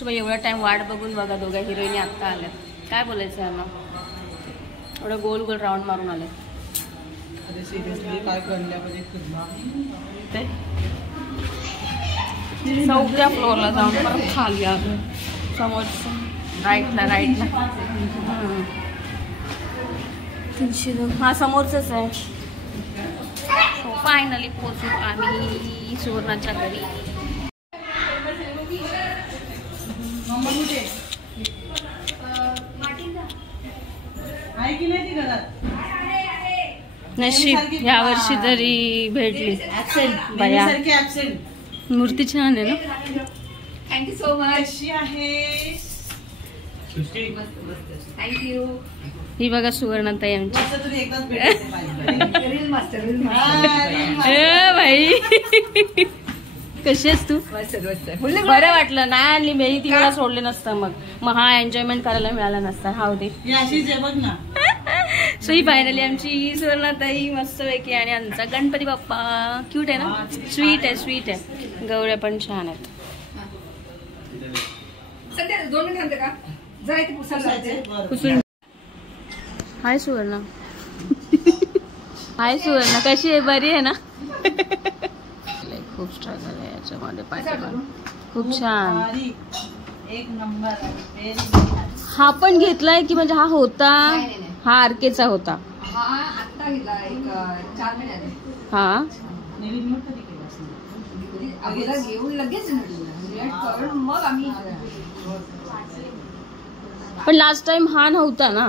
सुबह एवढा time what बघून बघा दोघा हिरोईनी आत्ता आल्यात. काय बोलायचं आहे मग, एवढं गोल गोल राऊंड मारून आले. सिरियसली काय करण्यामध्ये ते 4थ्या फ्लोअरला जाऊन परत खाली आलो. समोरचं राईटला 302. हा समोरचंच आहे. फायनली पोहोचू आम्ही सुवर्णाच्या घरी. नशीब ह्या वर्षी तरी भेटली. बया मूर्ती छान आहे ना. Thank you so much. थँक्यू. ही बघा सुवर्णाताई आमची. भाई कशी आहेस तू. बरं वाटलं नाही आणली मी ती वेळा सोडले नसतं मग हा एन्जॉयमेंट करायला मिळाला नसता. हा होते बघ ना. सो ही फायनली आमची सुवर्णाताई मस्त पैकी. आणि आमचा गणपती बाप्पा क्यूट आहे ना. स्वीट आहे. गौऱ्या पण छान आहेत. हाय सुवर्णा. कशी आहे. बरी आहे ना. खूप स्ट्रगल आहे याच्यामध्ये. पाठीमागे खूप छान. एक नंबर. हा पण घेतलाय की म्हणजे हा होता. हा आरकेचा होता. हा पण लास्ट टाइम हा नव्हता ना.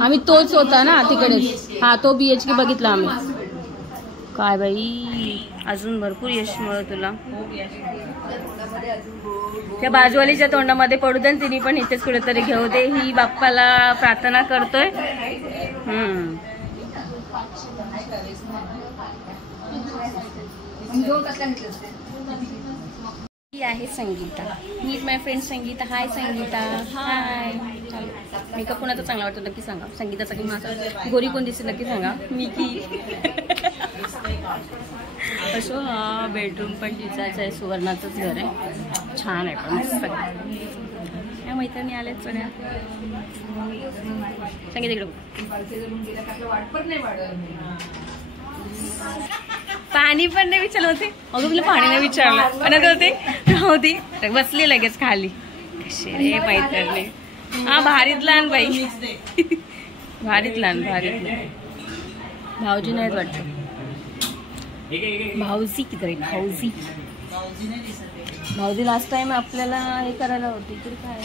आम्ही तोच होता ना तिकडे. हा तो BHK बघितला आम्ही. काय बाई अजून भरपूर यश मिळो तुला. त्या बाजूवालीच्या तोंडामध्ये पडू दे. तिने पण इथेच कुठेतरी घेऊ दे. ही बाप्पाला प्रार्थना करतोय. ही आहे संगीता. मीट माय फ्रेंड संगीता. हाय संगीता. हाय. मेकअप कोणाचा चांगला वाटतो नक्की सांगा. संगीताचा की माझा. गोरी कोण दिसते नक्की सांगा. मी की असो. हा बेडरूम पण तिचाच आहे. सुवर्णाचंच घर आहे. छान आहे पण मस्त. या मैत्रिणी आल्यात सगळ्या. संगीत इकडे. पाणी पण नाही विचारलं होते. अगं तुला पाणी नाही विचारलं. आणि होते होती बसली लगेच खाली. कशी रे मैत्रिणी. हा भारीत लहान बाई. भारीत लहान. भाऊजी नाहीत वाटतं. भाऊजी किती भाऊजी लास्ट टाइम आपल्याला हे करायला होती तरी काय.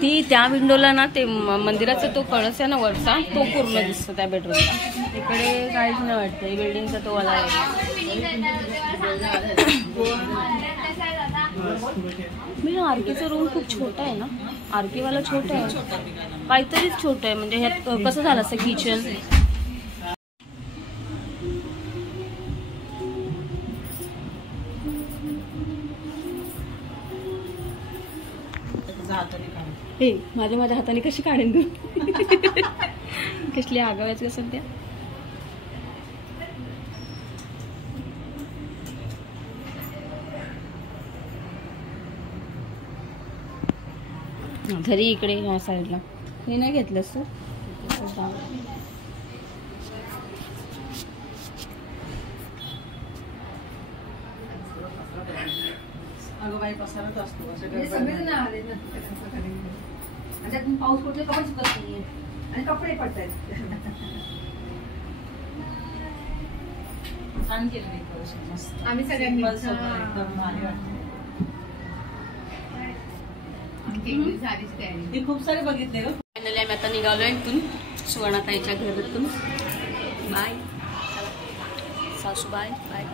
ती त्या विंडोला ना ते मंदिराचा तो कळस आहे ना वरचा तो पूर्ण दिसतो त्या बेडरूमला. इकडे काहीच नाही वाटतं. बिल्डिंगचा तो वाला आहे. मी आरकेचा रूम खूप छोटा आहे ना. आरकेवाला छोटा आहे काहीतरीच छोटं आहे. म्हणजे ह्यात कसं झालं असतं किचन. हे माझ्या हाताने कशी काढेन तू. कसली आगाव्याच सध्या. घरी इकडे ह्या साईडला हे नाही घेतलंस तू. अगं बाई पसारच असतो. पाऊस पडले कपडे सुकत नाहीये आणि कपडे पडतायत. छान केलं आम्ही सगळ्यांनी. खूप सारे बघितले. फायनली आम्ही आता निघालोय इथून सुवर्णाताईच्या घरातून. बाय सासूबाई. बाय.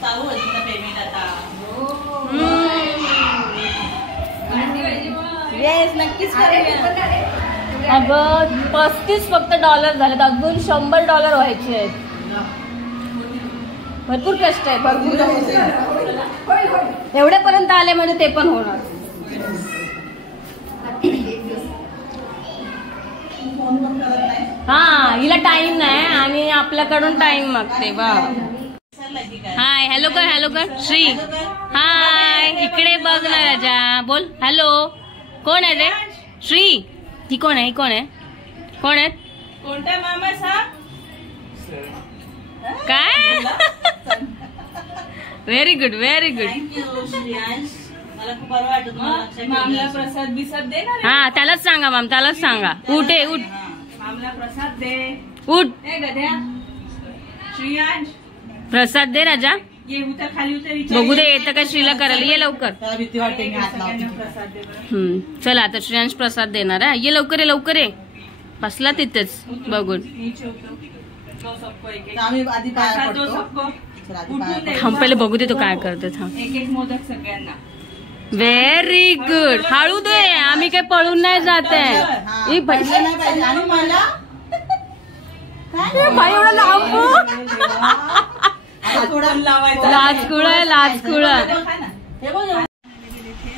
चालू होईल ना पेमेंट आता. नक्कीच. अगं 35 फक्त डॉलर झालेत. अजून $100 व्हायचे आहेत. भरपूर कष्ट आहे. भरपूर एवढ्यापर्यंत आले म्हणजे ते पण होणार. आपल्याकडून टाइम मागते. वा हाय हॅलो कर श्री. हाय इकडे बघ ना राजा. बोल हॅलो. कोण आहे रे श्री? ही कोण आहे? कोण आहेत? कोणता मामा सांग. काय? Very good thank you Shreyansh. मला खूप बरं वाटत. मामला प्रसाद बिसाद दे ना. हा त्यालाच सांगा माम, त्यालाच सांगा. उठ उठ मामला प्रसाद दे. उठ. ए गद्या श्रेयांश प्रसाद दे राजा. ये उतर खाली उतर. बघू दे येतं का श्रीला करायला. ये लवकर. भीती वाटते. प्रसाद दे बरं. चला आता श्रेयांश प्रसाद देणार आहे. ये लवकर ये. बसला तिथेच बघून. आम्ही आधी पाया पडतो. थांब पहिले बघू दे तो काय करतो. थांब. एक मोदक सगळ्यांना. Very good. हळू दे. आम्ही काही पळून नाही जात आहे. आणि मला भाई एवढा लांब थोडा लाचकुळ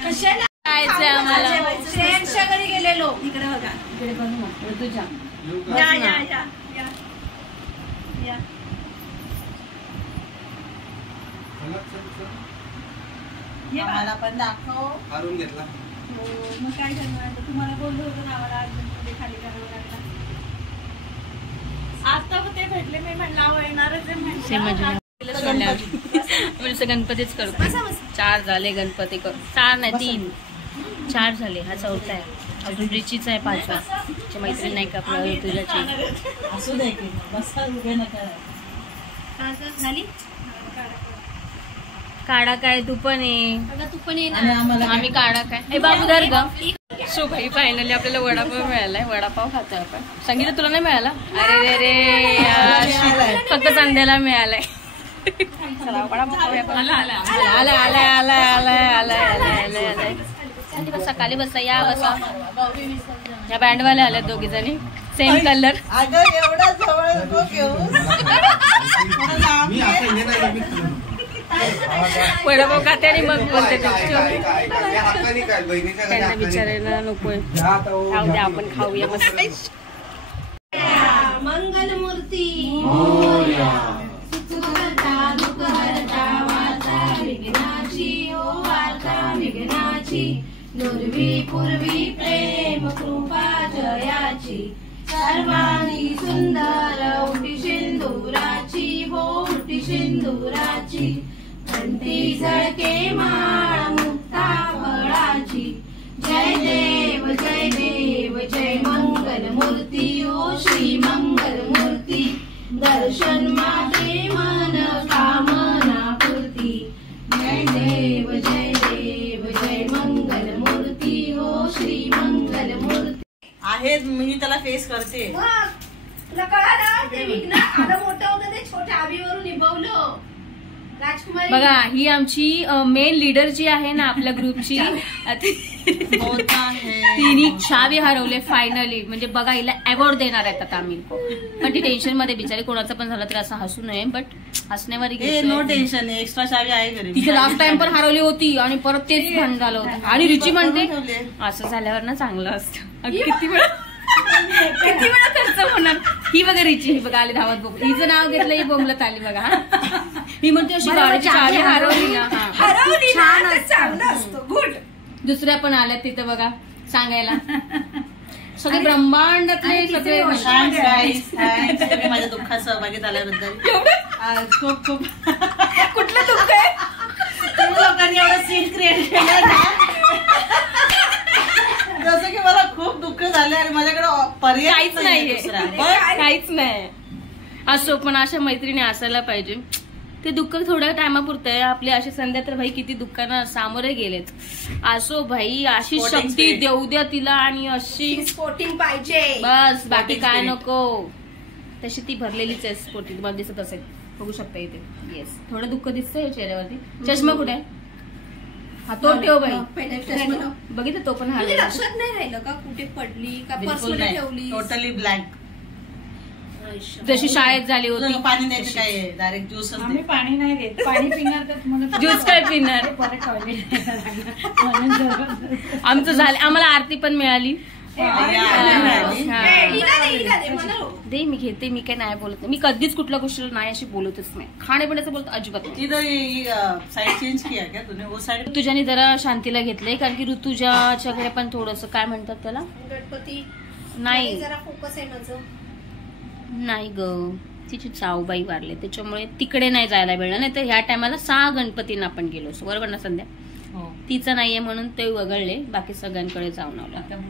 कशाला जायचंय आम्हाला. श्रेयांशच्या घरी गेलेलो. इकडे बघा. इकडे बघू तुझ्या. या. मला पण दाखव. हारून घेतला. हो मग काय करणार. तुम्हाला बोललो होतो ना आम्हाला अर्जंटमध्ये खाली करावं लागला. आता ते भेटले. मी म्हणलं येणारच आहे. गणपतीच करू. 4 झाले गणपती करू. 4 नाही 3. 4 झाले. हा 4था आहे. अजून रिचीच आहे 5वा. मैत्रीण नाही का आपल्या तुझ्याची. असू दे की बसा उभे नका. झाली काढा काय तू पण ये. तू पण ये ना. आम्ही काढा काय. हे बाबू धर ग. सो भाई फायनली आपल्याला वडापाव मिळालाय. वडापाव खातोय आपण. सांगितलं तुला नाही मिळाला. अरे रे फक्त संध्याला मिळालाय. चला वडापाव खाऊया. आलाय. बसा खाली बसा. या बसा. या बँडवाले आल्या 2 जणी. Same colour. अगं एवढा जवळ नको घेऊ. वडापाव खाते आणि मग बोलते. त्यांना विचारायला नकोय. खाऊ द्या आपण खाऊया मस्त. मंगलमूर्ती विघ्नाची दुर्वी पूर्वी प्रेम कृपा जयाची सर्वांनी सुंदर उटी सिंदुराची हो उटी सिंदुराची कंठी झळके माळ मुक्ता फळाची जय देव जय मंगल मूर्ती ओ श्री मंगल मूर्ती दर्शन मागे मन कामना पूर्ती जय देव जय मंगल मूर्ती ओ श्री मंगल मूर्ती. आहे मी त्याला फेस करते. तुला कळालं ते विघ्न आलं मोठं होतं ते छोट्या आबीवरून निभवलं. राजकुमारी बघा ही आमची मेन लीडर जी आहे ना आपल्या ग्रुपची. तिने चावी हरवले फायनली. म्हणजे बघा हिला अवॉर्ड देणार आहेत आता आम्ही. पण ती टेन्शन मध्ये बिचारी. कोणाचं पण झालं तरी असं हसू नये. बट हसण्यावर नो टेन्शन. एक्स्ट्रा चावी आहे घरी. तिथे लास्ट टाइम पण हरवली होती आणि परत तेच भांडण झालं होतं. आणि रिची म्हणते असं झाल्यावर ना चांगलं असतं. किती वेळा खर्च होणार. ही बघा रिची. ही बघा आली धावत बोंबल. हिचं नाव घेतलं ही बोंबलत आली बघा. मी म्हणते अशी गाडीची चावी हरवली ना. छान चांगलं असतं. गुड. दुसऱ्या पण आल्या तिथं बघा सांगायला. सगळे ब्रह्मांडातले सगळे. तुम्ही माझ्या दुःखात सहभागी झाल्याबद्दल खूप खूप. कुठलं दुःख आहे? तुम्ही लोकांनी एवढं सीन क्रिएट केलं ना. जसं की मला खूप दुःख झाले आणि माझ्याकडे पर्याय काहीच नाहीये. काहीच नाही. असो पण अशा मैत्रिणी असायला पाहिजे. ते दुःख थोड्या टायमापुरतं आहे. आपली अशी संध्या तर भाई किती दुःखांना सामोरे गेलेत. असो भाई अशी शक्ती देऊ द्या तिला आणि अशी स्पोर्टिंग पाहिजे बस. बाकी काय नको. तशी ती भरलेलीच आहे स्पोर्टिंग. मला दिसत असेल. बघू शकता इथे. येस थोडं दुःख दिसतंय चेहऱ्यावरती. चष्मा कुठे आहे? हा तो ठेव बाई. बघितलं तो पण हा लक्षात नाही राहिलं का कुठे पडली का पर्समध्ये ठेवली. Totally blank. जशी शाळेत झाली होती. पाणी द्यायचं काय डायरेक्ट ज्यूस. आम्ही पाणी नाही देत. पाणी पिणार तर तुम्हाला ज्यूस काय पिणार. परत टॉयलेट. आमचं झालं. आम्हाला आरती पण मिळाली. दे मी घेते, मी काय नाही बोलत नाही, मी कधीच कुठल्या गोष्टीला नाही अशी बोलतच नाही, खाण्यापिण्याचं बोलत अजिबात नाही. साइड चेंज किया क्या तूने? वो साइड ऋतुजाने जरा शांतीला घेतलंय कारण की ऋतुजाच्याकडे पण थोडस काय म्हणतात त्याला, गणपती नाही जरा फोकस आहे माझं. नाही ग, तिची चाऊबाई वारले त्याच्यामुळे तिकडे नाही जायला मिळलं, नाही तर ह्या टायमाला 6 गणपतींना आपण गेलो असतो बरोबर ना संध्या. तिचं नाहीये म्हणून ते वगळले, बाकी सगळ्यांकडे जाऊन आलो.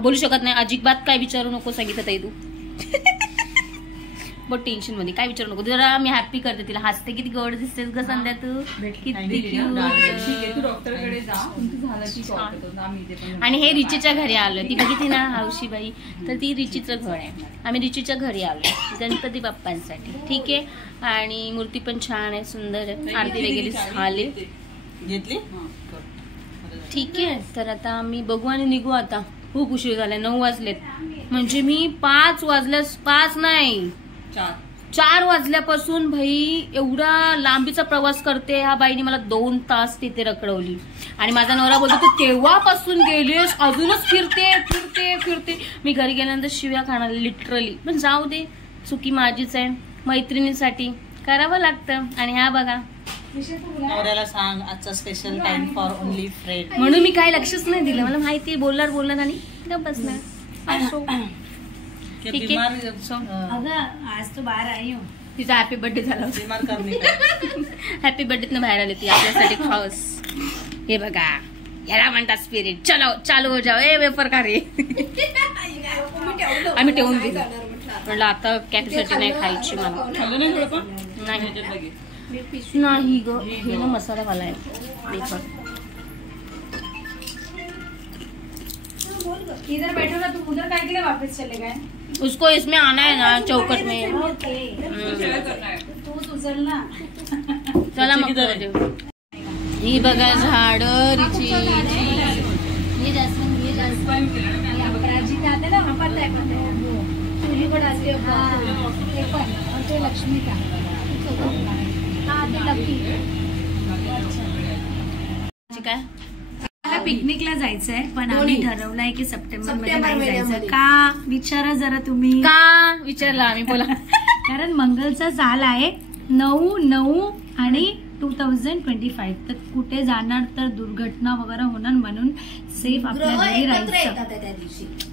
बोलू शकत नाही अजिबात, काय विचारू नको सांगितलं ताई तू. बट टेन्शन मध्ये काय विचारू नको, जरा मी हॅपी करते तिला, हसते. किती गोड दिसतेस ग संध्या तू, किती आणि हे रिचीच्या घरी आलोय, ती बघितली ना हौशीबाई, तर ती रिचीचं घर आहे. आम्ही रिचीच्या घरी आलोय गणपती बाप्पांसाठी. ठीक आहे, आणि मूर्ती पण छान आहे, सुंदर आहे, आरती वगैरे झाली घेतली. ठीक आहे, तर आता आम्ही बघू आणि निघू. आता खूप उशीर झालाय, 9 वाजलेत, म्हणजे मी 5 नाही 4 वाजल्यापासून भाई एवढा लांबीचा प्रवास करते. ह्या बाईने मला 2 तास तिथे रखडवली आणि माझा नवरा बोलतो तू तेव्हापासून गेलीस अजूनच फिरते फिरते फिरते. मी घरी गेल्यानंतर शिव्या खाणार लिटरली, पण जाऊ दे, चुकी माझीच आहे, मैत्रिणीसाठी करावं लागतं. आणि ह्या बघा नवऱ्याला सांग आजचा special time for only friend, म्हणून मी काय लक्षच नाही दिलं, मला माहिती बोलणार आणि गप्प बसणार. ठीक आहे, आज तो बाहेर आई हो, तिचा हॅपी बर्थडे झाला, बीमार करणे का? हॅपी बर्थडे बाहेर आली ती आपल्यासाठी खास. हे बघा याला म्हणतात स्पिरिट. चलो चालू हो जाओ ए वेफर का रे. आम्ही ठेवून दिलं, म्हटलं आता कॅफेसाठी नाही खायची मला. नाही ग, हे ना मसाला वाला आहे वेफर. इधर बैठो ना, तुम उधर काय के लिए वापस चले गए? उसको इसमें आना है ना चौकट में. तू उचलना. चला मग ही बघा झाड रिची, हे अपराजिता आते ना पता है तुझी पण असते ते पण ते लक्ष्मी का ते लकी. काय पिकनिकला जायचंय, पण आम्ही ठरवलंय की सप्टेंबर मध्ये नाही जायचं. का विचारा जरा तुम्ही, का विचारला आम्ही, बोला. कारण मंगलचा साल आहे 9/9 आणि 2025, तर कुठे जाणार तर दुर्घटना वगैरे होणार, म्हणून सेफ आपल्या घरी राहायचं.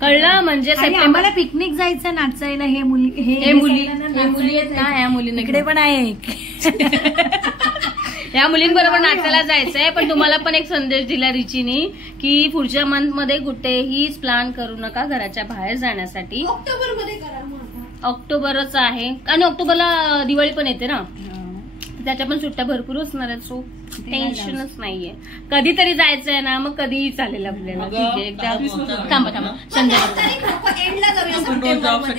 कळलं, म्हणजे आम्हाला पिकनिक जायचं, नाचायला. हे मुली आहेत ना, ह्या मुलींना इकडे पण आहे या मुलींबरोबर नाचायला जायचंय. पण तुम्हाला पण एक संदेश दिला रिचीनी की पुढच्या मंथ मध्ये कुठेही प्लॅन करू नका घराच्या बाहेर जाण्यासाठी. ऑक्टोबर मध्ये करा. ऑक्टोबरच आहे आणि ऑक्टोबरला दिवाळी पण येते ना, त्याच्या पण सुट्ट्या भरपूर असणार आहेत, सो टेन्शनच नाहीये. कधीतरी जायचंय ना, मग कधीही चालेल आपल्याला. ठीक आहे, एकदा थांबा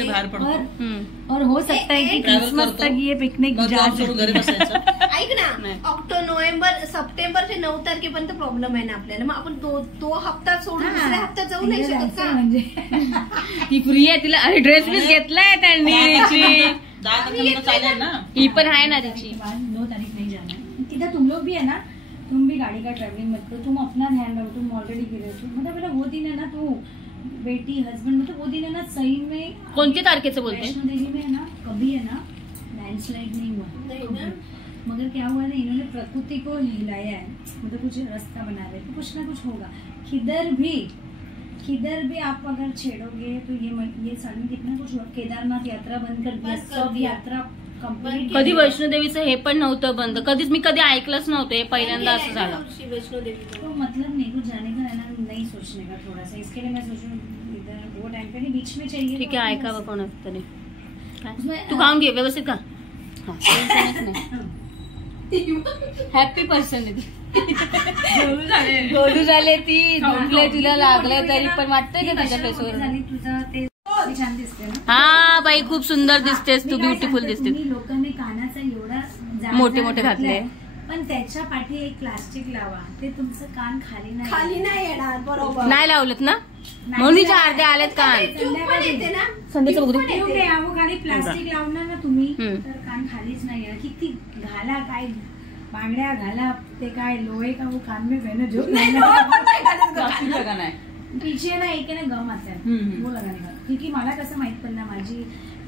बाहेर पडतो. और हो सकता है कि क्रिसमस तक ये पिकनिक घरी बसायचं. ऐक ना, नोव्हेंबर सप्टेंबरचे 9 तारखेपर्यंत प्रॉब्लेम आहे ना आपल्याला, मग आपण तो हप्ता सोडून दुसऱ्या हप्त्यात जाऊ नाही शकत का? म्हणजे ती फ्री आहे, तिला ड्रेस बीस घेतलाय त्यांनी. 10 तारखेला चालेल ना, ही पण आहे ना तिची. 9 तारीख नहीं जाना है. तुम लोग भी है ना, तुम भी गाड़ी का ड्राइविंग मत करो, तुम अपना ध्यान रखो. तुम ऑलरेडी गिरे हो, मतलब वो दिन है ना, तू बेटी हस्बैंड, मतलब वो दिन है ना, सही में. कोणती तारखेचं बोलते? वैष्णो देवी में है ना, कभी है ना लैंडस्लाइड नहीं हुआ, मगर क्या हुआ ना, इन्होंने प्रकृति को हिलाया है, मतलब कुछ रास्ता बना रहे, तो कुछ ना कुछ होगा. किधर भी आप अगर छेड़ोगे तो ये साल में कितना कुछ हुआ. केदारनाथ यात्रा बंद कर दिया, सब यात्रा कंप्लीट. कधी वैष्णोदेवीचं हे पण नव्हतं बंद, कधीच मी कधी ऐकलंच नव्हतं, हे पहिल्यांदा असं झालं. वैष्णोदेवी तो मतलब नहीं, कुछ जाने का रहना नहीं, सोचने का थोड़ा सा. इसके लिए मैं सोचूं इधर वो टाइम पे नहीं, बीच में चाहिए. ठीक आहे, ऐकावं कोण तरी. तू खाऊन घे व्यवस्थित का. हॅपी पर्सन आहे ती. गोलू झाले ती, झोपले, तिला लागले तरी पण वाटतंय का तुझ्या फेसवर. तुझं ते छान दिसते ना. हा बाई, खूप सुंदर दिसतेस तू, ब्युटिफुल दिसते. लोकांनी कानाचा एवढा मोठे घातले, पण त्याच्या पाठी एक प्लास्टिक लावा, ते तुमचं कान खाली नाही येणार. बरोबर नाही लावलेत ना, म्हणून अर्धे आलेत कान. संध्याचं बघू दे. वो खाली प्लास्टिक लावणार ना तुम्ही, तर कान खालीच नाही येणार. किती घाला, काय बांगड्या घाला, ते काय लोहे का वो कान में बहना जो पीछे ना एक है ना गम आता है वो लगाने का, क्योंकि मला कसं माहित पडलं माझी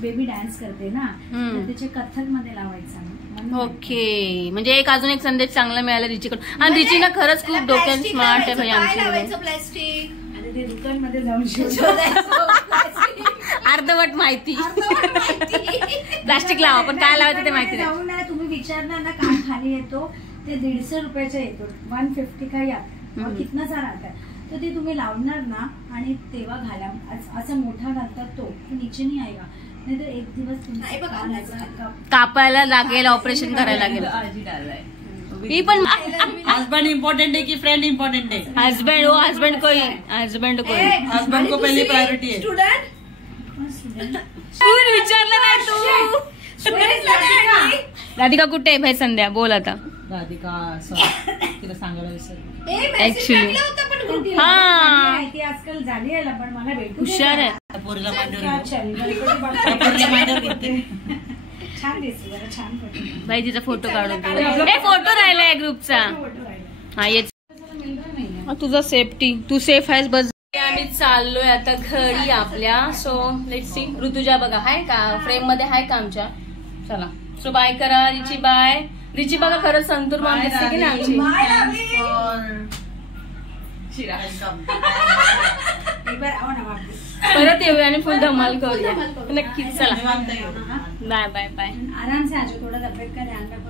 बेबी डान्स करते ना, तर त्याचे कथक मध्ये लावायचं. ओके, म्हणजे एक अजून एक संदेश चांगला मिळाला रिचीकडून. आणि रिची ना खरंच खूप डोक्यात स्मार्ट आहे भाई आमची. प्लास्टिक आणि ते दुकानमध्ये जाऊन अर्धवट माहिती. प्लास्टिक लावा पण काय लावायचं ते माहिती नाही. जाऊन ना तुम्ही विचारणार ना काय खाली येतो, ते 150 रुपयाचा येतो, 150 का या कितना सारा आता है. तर ते तुम्ही लावणार ना आणि तेव्हा घाला. असं मोठा घालतात तो नीचे नाही आएगा, नाही तर एक दिवस कापायला लागेल, ऑपरेशन करायला लागेल. ही पण हस्बैंड इम्पोर्टेंट है कि फ्रेंड इम्पोर्टेंट है? हस्बैंड हो, हस्बैंड कोई, हस्बैंड कोई. हस्बैंड को पहली प्रायोरिटी है. स्टुडंट विचारलं नाही तू. राधिका कुठे आहे भाई? संध्या बोल आता. राधिका तिला सांगायला विसरली. ऍक्च्युली हा ती आजकाल झाली आहे पण मला भेटू हुशार आहे. पोरीला छान दिसते, जरा छान पडते. भाई तिचा फोटो काढून फोटो राहिलाय ग्रुपचा. हा येच तुझा सेफ्टी, तू सेफ आहेस बस. आम्ही चाललोय आता घरी आपल्या. So let's see. ऋतुजा बघा हाय का फ्रेम मध्ये, हाय का आमच्या. चला सो बाय करा. रिची बाय. रिची बघा खरंच संतूर मॉम दिसते की नाही आमची. परत येऊया आणि फुल धमाल करूया नक्कीच. चला बाय बाय बाय. आराम से आजो, थोड़ा तबियत का ध्यान रखो.